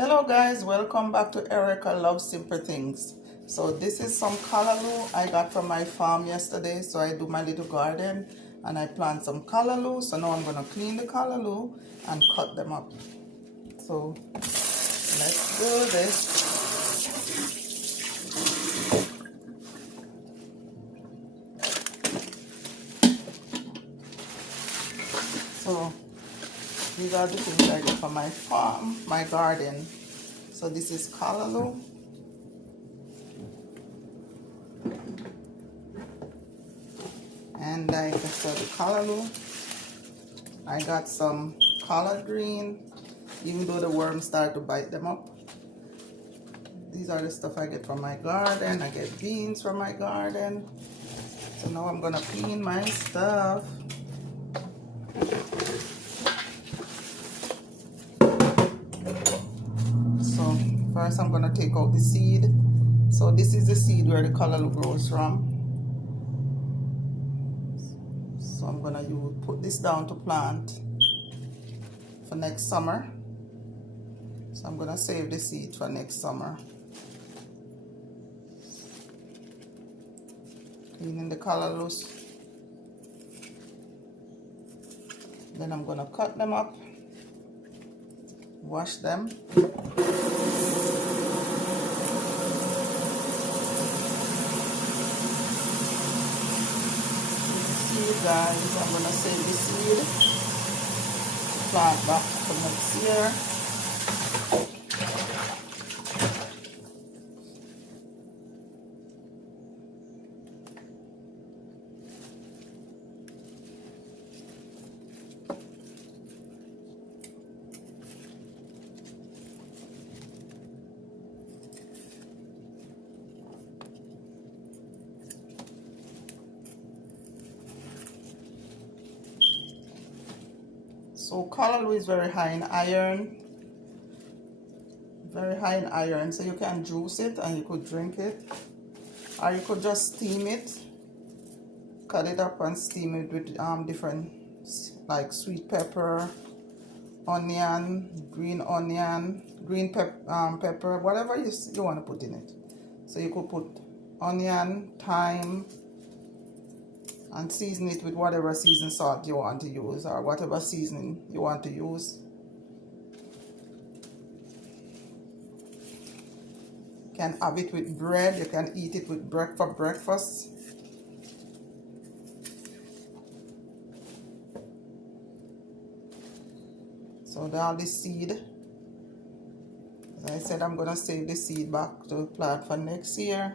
Hello guys, welcome back to Erica Loves Simple Things. So this is some callaloo I got from my farm yesterday. So I do my little garden and I plant some callaloo. So now I'm going to clean the callaloo and cut them up. So let's do this. So these are the things I get from my farm, my garden. So this is callaloo. And I got the callaloo. I got some collard green, even though the worms start to bite them up. These are the stuff I get from my garden. I get beans from my garden. So now I'm gonna clean my stuff. So first I'm gonna take out the seed. So this is the seed where the callaloo grows from. So I'm gonna put this down to plant for next summer. So I'm gonna save the seed for next summer. Cleaning the callaloos. Then I'm gonna cut them up, wash them. Seed, guys, I'm gonna save the seed to plant back for next year. So callaloo is very high in iron. Very high in iron, so you can juice it and you could drink it. Or you could just steam it. Cut it up and steam it with different, like sweet pepper, onion, green pepper, whatever you want to put in it. So you could put onion, thyme, and season it with whatever season salt you want to use or whatever seasoning you want to use. You can have it with bread, you can eat it with bread for breakfast. So all the seed, as I said, I'm gonna save the seed back to plant for next year.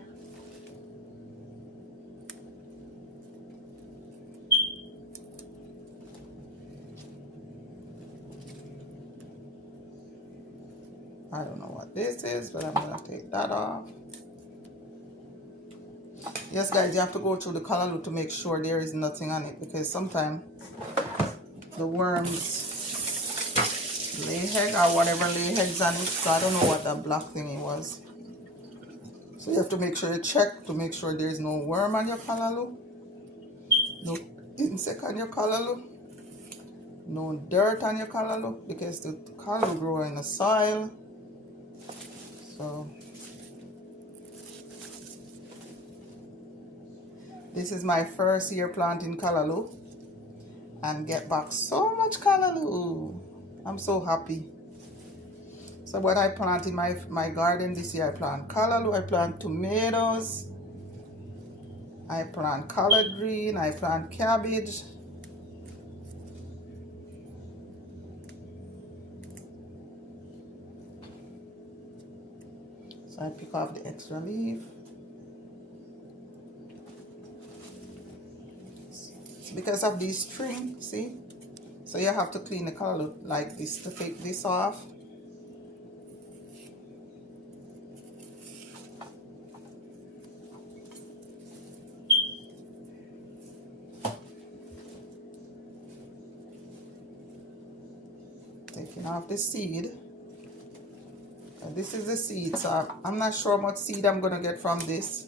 I don't know what this is, but I'm gonna take that off. Yes, guys, you have to go through the callaloo to make sure there is nothing on it, because sometimes the worms lay egg or whatever lay eggs on it. So I don't know what that black thingy was. So you have to make sure you check to make sure there is no worm on your callaloo, no insect on your callaloo, no dirt on your callaloo, because the callaloo grow in the soil. So this is my first year planting callaloo and get back so much callaloo. I'm so happy. So what I plant in my garden this year, I plant callaloo, I plant tomatoes, I plant collard green, I plant cabbage. So I pick off the extra leaf. It's because of this string, see? So you have to clean the callaloo like this to take this off. Taking off the seed. This is the seed, so I'm not sure how much seed I'm gonna get from this,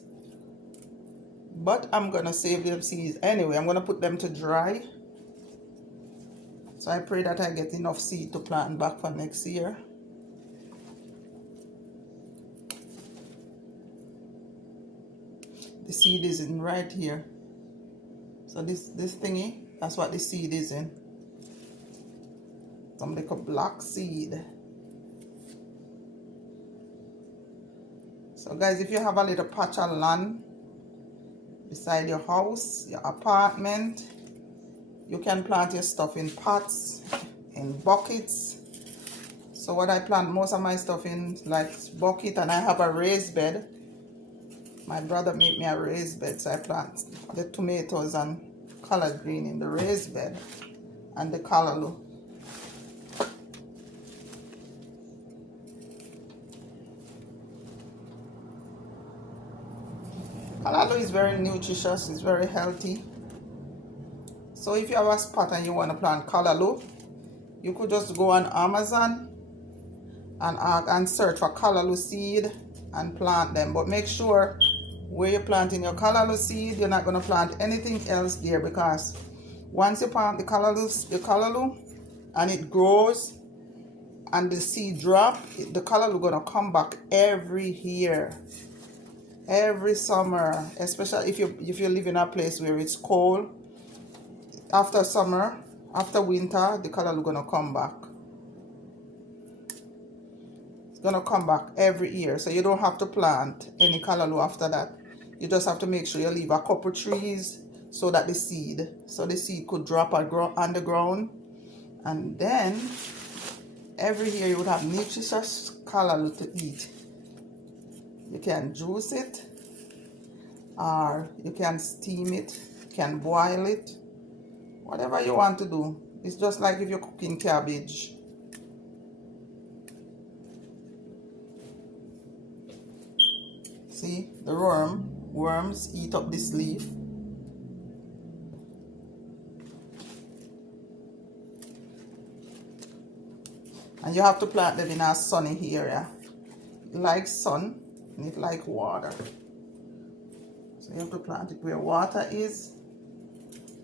but I'm gonna save them seeds anyway. I'm gonna put them to dry. So I pray that I get enough seed to plant back for next year. the seed is in right here. So this thingy, that's what the seed is in. Some little black seed. So guys, if you have a little patch of land beside your house, your apartment, you can plant your stuff in pots, in buckets. So what I plant most of my stuff in like bucket, and I have a raised bed. My brother made me a raised bed, so I plant the tomatoes and collard green in the raised bed and the callaloo. Callaloo is very nutritious, it's very healthy. So if you have a spot and you want to plant callaloo, you could just go on Amazon and search for callaloo seed and plant them. But make sure where you're planting your callaloo seed, you're not going to plant anything else there, because once you plant the callaloo and it grows and the seed drop, the callaloo going to come back every year, every summer, especially if you live in a place where it's cold. After summer, after winter, the callaloo going to come back. It's going to come back every year, so you don't have to plant any callaloo after that. You just have to make sure you leave a couple trees so that the seed could drop on the ground, and then every year you would have nutritious callaloo to eat. You can juice it, or you can steam it, you can boil it, whatever you want to do. It's just like if you're cooking cabbage. See, the worms eat up this leaf. And you have to plant them in a sunny area. It likes sun and it likes water. So you have to plant it where water is,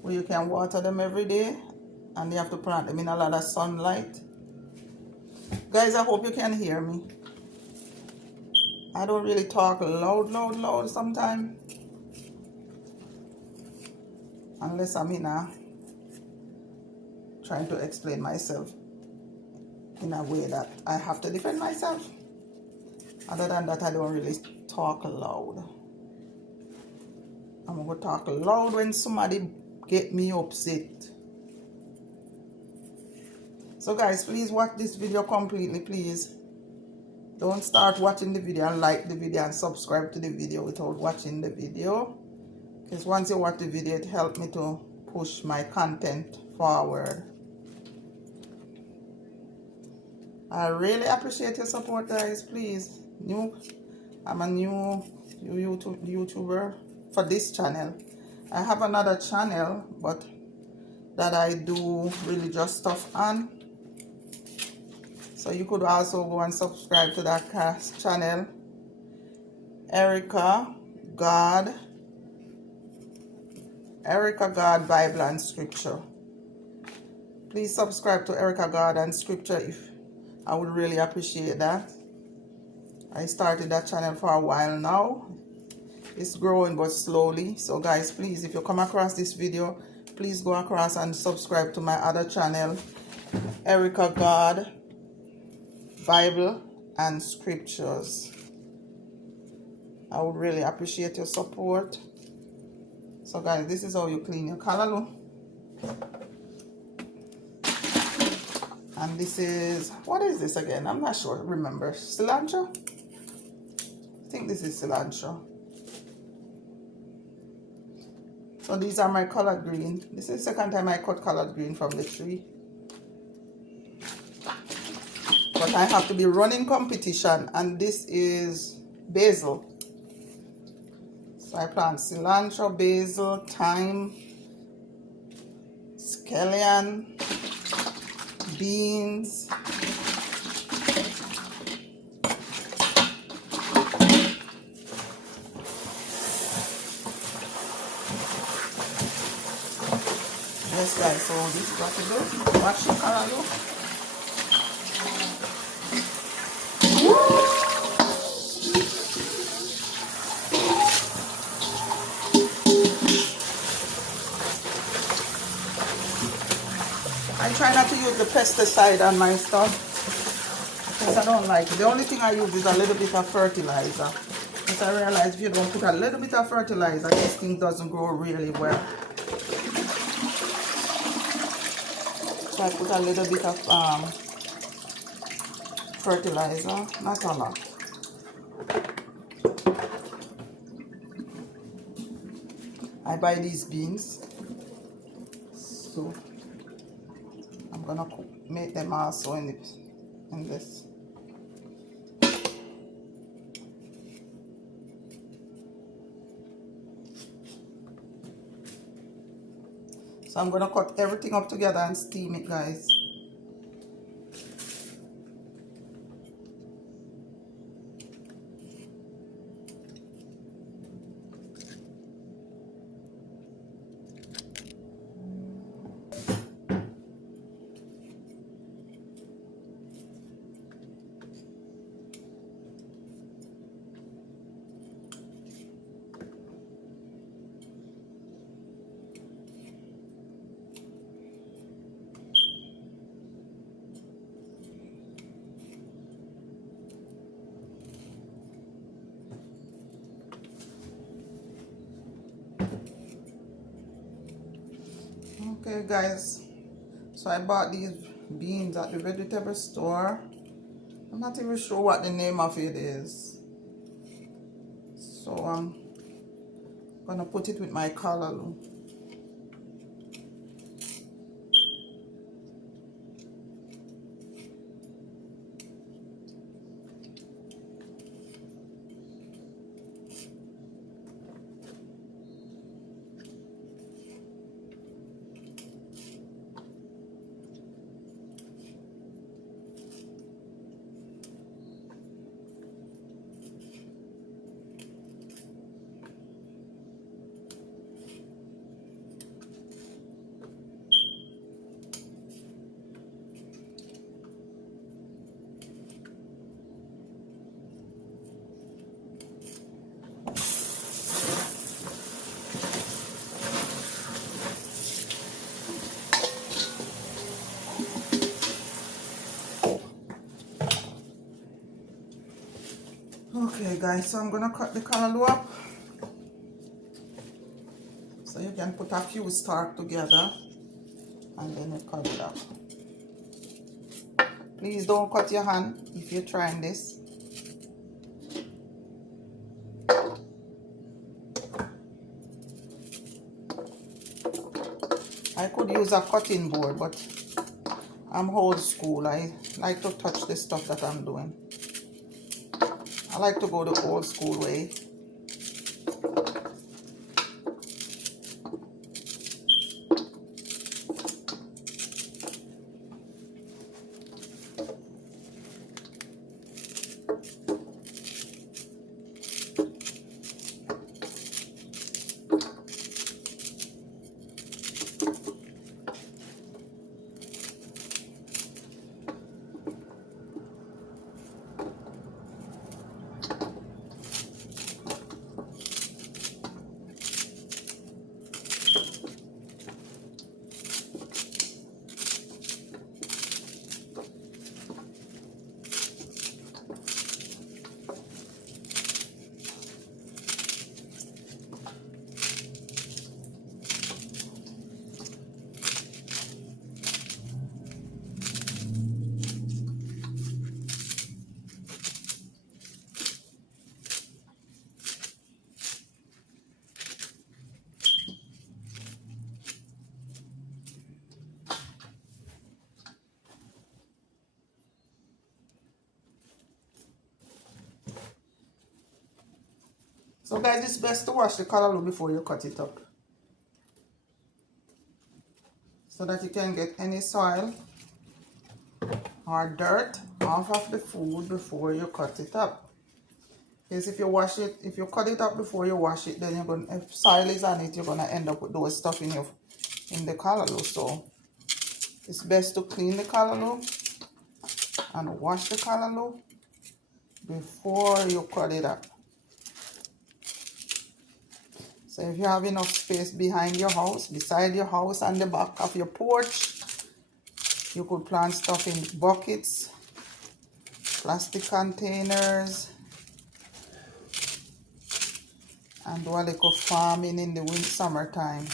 where you can water them every day, and you have to plant them in a lot of sunlight. Guys, I hope you can hear me. I don't really talk loud sometimes, unless I'm trying to explain myself in a way that I have to defend myself. Other than that, I don't really talk loud. I'm going to talk loud when somebody get me upset. So guys, please watch this video completely, please. Don't start watching the video and like the video and subscribe to the video without watching the video. Because once you watch the video, it helps me to push my content forward. I really appreciate your support, guys. Please. I'm a new YouTuber for this channel. I have another channel, but that I do religious stuff on. So you could also go and subscribe to that channel, Erica God Bible and Scripture. Please subscribe to Erica God and Scripture. I would really appreciate that. I started that channel for a while now. It's growing but slowly. So guys, please, if you come across this video, please go across and subscribe to my other channel, Erica God Bible and Scriptures. I would really appreciate your support. So guys, this is how you clean your callaloo. And this is, what is this again? I'm not sure. Remember, cilantro? I think this is cilantro. So these are my collard green. This is the second time I cut collard green from the tree. But I have to be running competition, and this is basil. So I plant cilantro, basil, thyme, scallion, beans, yes guys, so this is what to do. Watch the callaloo. the pesticide on my stuff because I don't like it. The only thing I use is a little bit of fertilizer. Because I realize if you don't put a little bit of fertilizer, this thing doesn't grow really well. So I put a little bit of fertilizer, not a lot. I buy these beans, so I'm gonna make them also in this. So I'm gonna cut everything up together and steam it, guys. Okay guys, so I bought these beans at the vegetable store. I'm not even sure what the name of it is, so I'm gonna put it with my callaloo. Okay guys, so I'm gonna cut the callaloo up so you can put a few stalks together and then you cut it up. Please don't cut your hand if you're trying this. I could use a cutting board, but I'm old school. I like to touch the stuff that I'm doing. I like to go the old school way. So guys, it's best to wash the callaloo before you cut it up, so that you can get any soil or dirt off of the food before you cut it up. Because if you wash it, if you cut it up before you wash it, then you're going, if soil is on it, you're gonna end up with those stuff in the callaloo. So it's best to clean the callaloo and wash the callaloo before you cut it up. So if you have enough space behind your house, beside your house, and the back of your porch, You could plant stuff in buckets, plastic containers, and do a little farming in the summertime.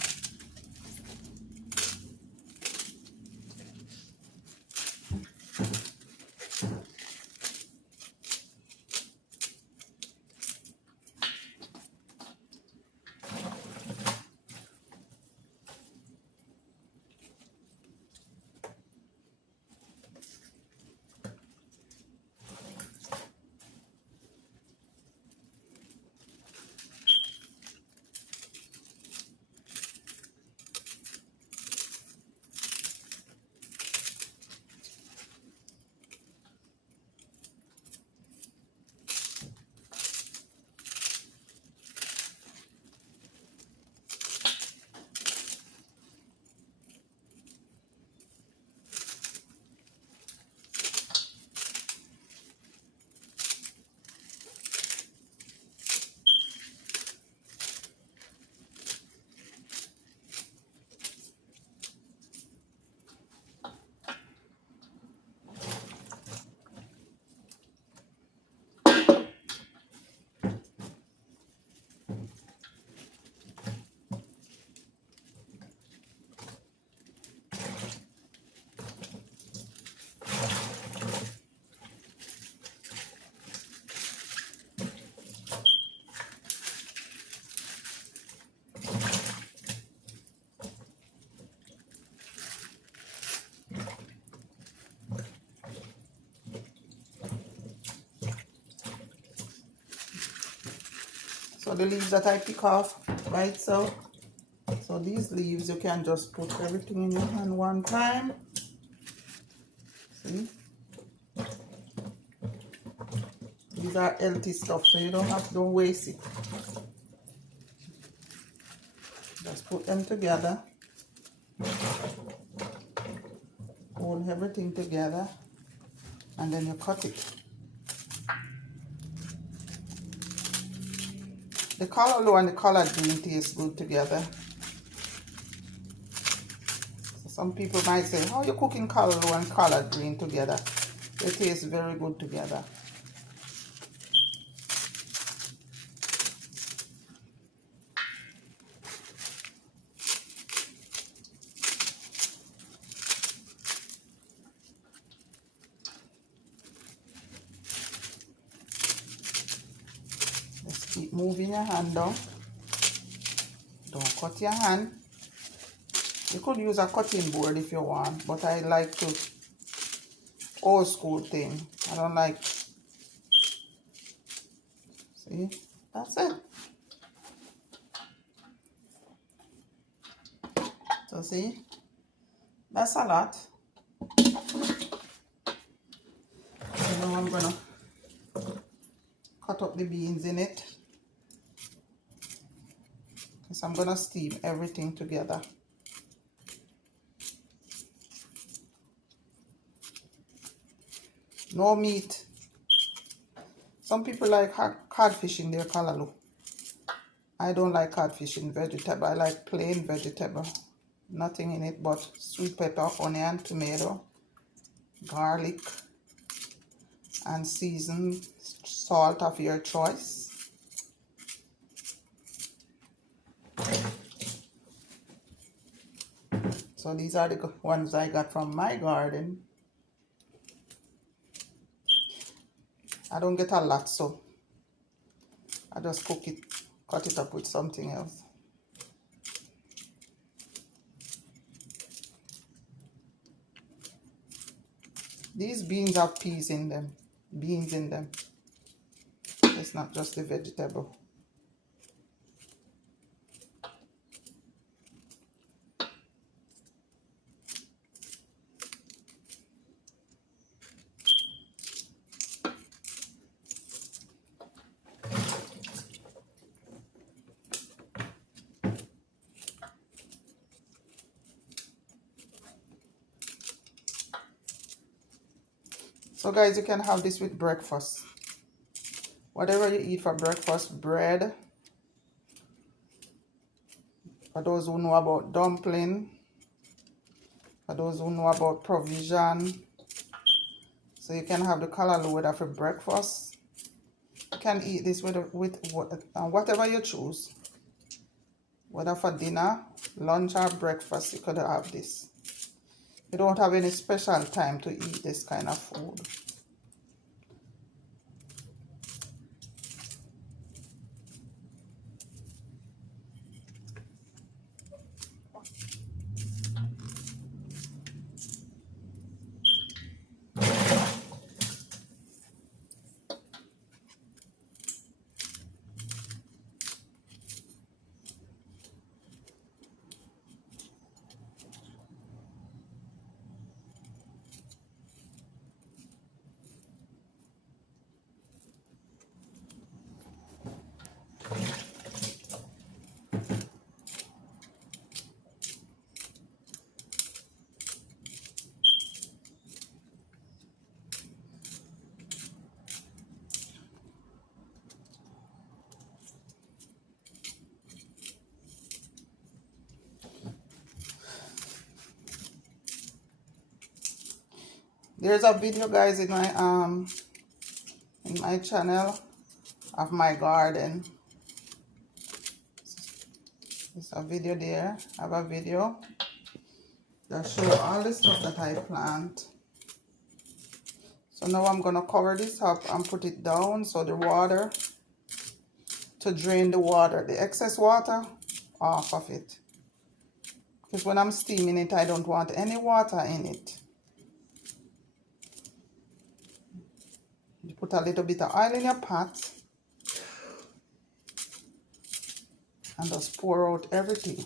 So the leaves that I pick off by itself. So these leaves, you can just put everything in your hand one time. See? These are healthy stuff, so you don't waste it. Just put them together. Hold everything together. And then you cut it. The callaloo and the collard green taste good together. So some people might say, how are you cooking callaloo and collard green together? They taste very good together. Just keep moving your hand down. Don't cut your hand. You could use a cutting board if you want, but I like to old school thing. I don't like. See, that's it. So see, that's a lot. So now I'm gonna cut up the beans in it, because I'm gonna steam everything together. No meat. Some people like codfish in their callaloo. I don't like codfish in vegetable. I like plain vegetable. Nothing in it but sweet pepper, onion, tomato, garlic, and seasoned salt of your choice. So these are the ones I got from my garden. I don't get a lot, so I just cook it, cut it up with something else. These beans have peas in them, beans in them. It's not just the vegetable. So guys, you can have this with breakfast. Whatever you eat for breakfast, bread. For those who know about dumpling, For those who know about provision, so you can have the callaloo whether for breakfast. You can eat this with whatever you choose. Whether for dinner, lunch, or breakfast, you could have this. You don't have any special time to eat this kind of food. There's a video, guys, in my channel of my garden. There's a video there. I have a video that shows all the stuff that I plant. So now I'm gonna cover this up and put it down so the water, to drain the water, the excess water off of it. Because when I'm steaming it, I don't want any water in it. You put a little bit of oil in your pot and just pour out everything.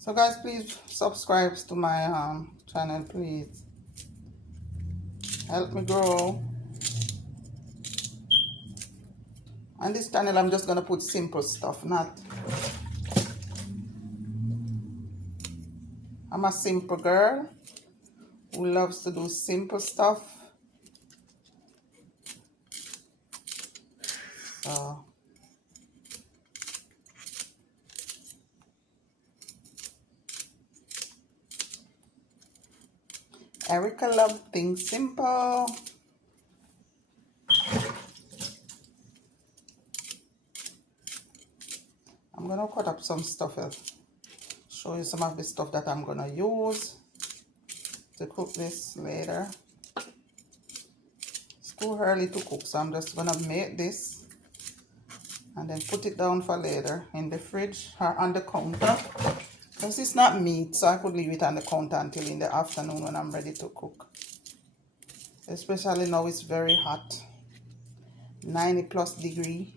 So guys, please subscribe to my channel, please. Help me grow. On this channel, I'm just gonna put simple stuff, I'm a simple girl who loves to do simple stuff. So Erica loves things simple. I'm gonna cut up some stuff, show you some of the stuff that I'm gonna use to cook this later. It's too early to cook, so I'm just gonna make this and then put it down for later in the fridge or on the counter. Because it's not meat, so I could leave it on the counter until in the afternoon when I'm ready to cook. Especially now it's very hot, 90+ degree.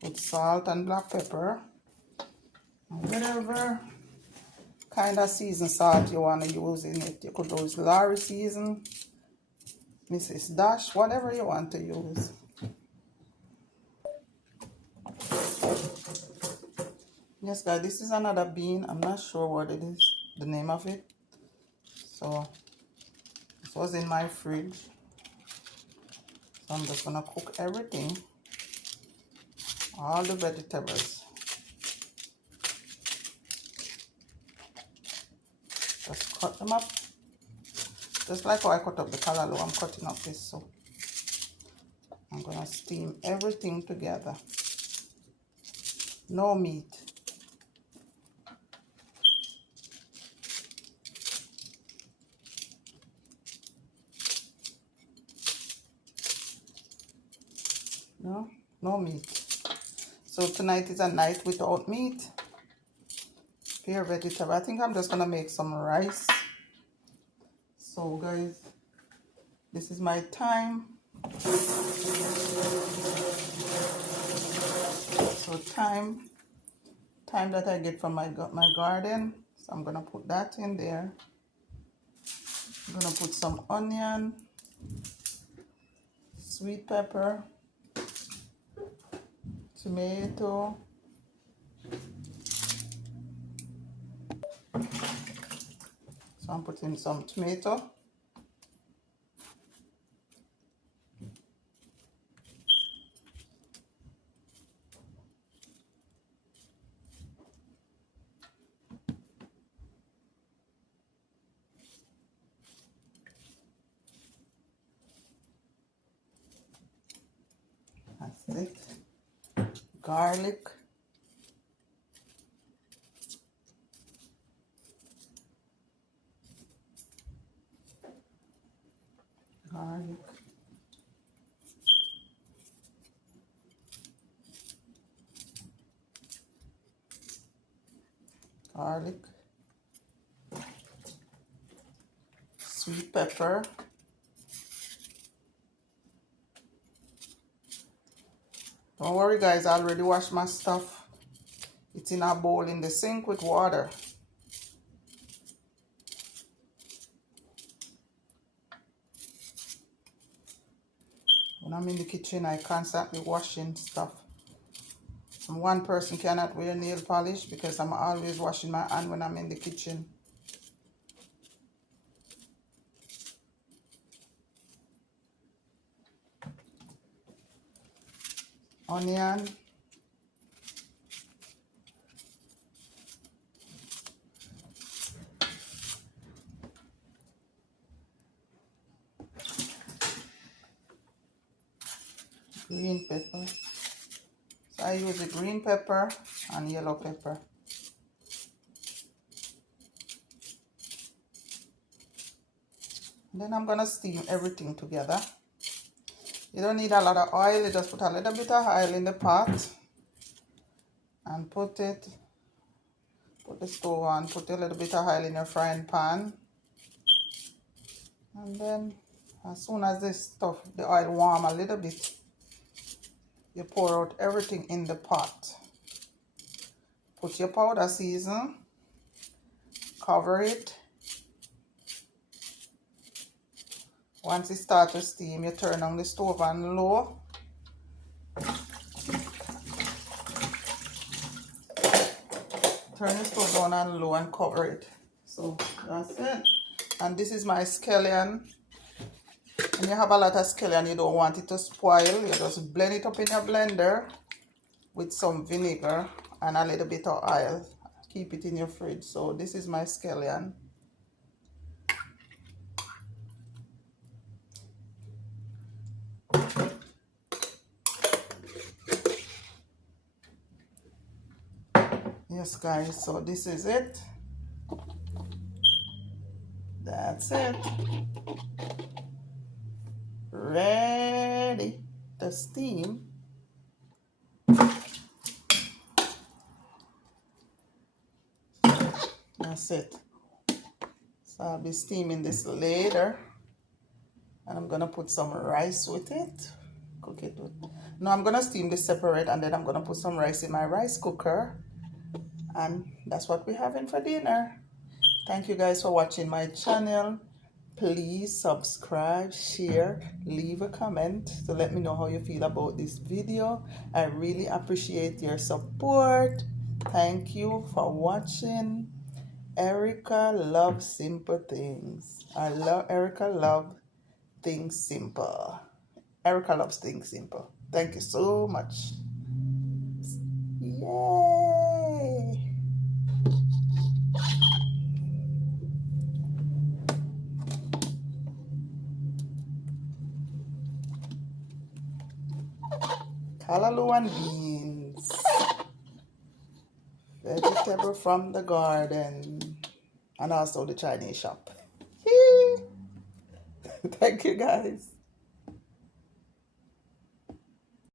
Put salt and black pepper, and whatever kind of seasoned salt you want to use in it. You could use Lorry season, Mrs. Dash, whatever you want to use. Yes guys, this is another bean. I'm not sure what it is, the name of it. So this was in my fridge. So I'm just gonna cook everything, all the vegetables. Just cut them up. Just like how I cut up the callaloo, I'm cutting up this. So I'm gonna steam everything together. No meat. No meat. So tonight is a night without meat. Pure vegetable. I think I'm just gonna make some rice. So guys, this is my time. So time that I get from my garden. So I'm gonna put that in there. I'm gonna put some onion, sweet pepper, tomato, so I'm putting some tomato, that's it, garlic, garlic, garlic, sweet pepper, don't worry guys, I already washed my stuff. It's in a bowl in the sink with water. When I'm in the kitchen, I constantly washing stuff. And one person cannot wear nail polish because I'm always washing my hand when I'm in the kitchen. Onion. Green pepper. So I use the green pepper and yellow pepper. Then I'm gonna steam everything together. You don't need a lot of oil, you just put a little bit of oil in the pot and put the stove on, put a little bit of oil in your frying pan. And then as soon as the oil warm a little bit, you pour out everything in the pot. Put your powder season, cover it. Once it starts to steam, you turn on the stove on low. Turn the stove down on low and cover it. So that's it. And this is my scallion. When you have a lot of scallion, you don't want it to spoil. You just blend it up in your blender with some vinegar and a little bit of oil. Keep it in your fridge. So this is my scallion. Yes guys, so this is it. That's it. Ready to steam. That's it. So I'll be steaming this later. And I'm gonna put some rice with it. Cook it with. No, I'm gonna steam this separate and then I'm gonna put some rice in my rice cooker. And that's what we're having for dinner. Thank you guys for watching my channel. Please subscribe, share, leave a comment to let me know how you feel about this video. I really appreciate your support. Thank you for watching. Erica loves simple things. Erica loves things simple. Erica loves things simple. Thank you so much. Yay! Callaloo and beans. Vegetable from the garden. And also the Chinese shop. Thank you guys.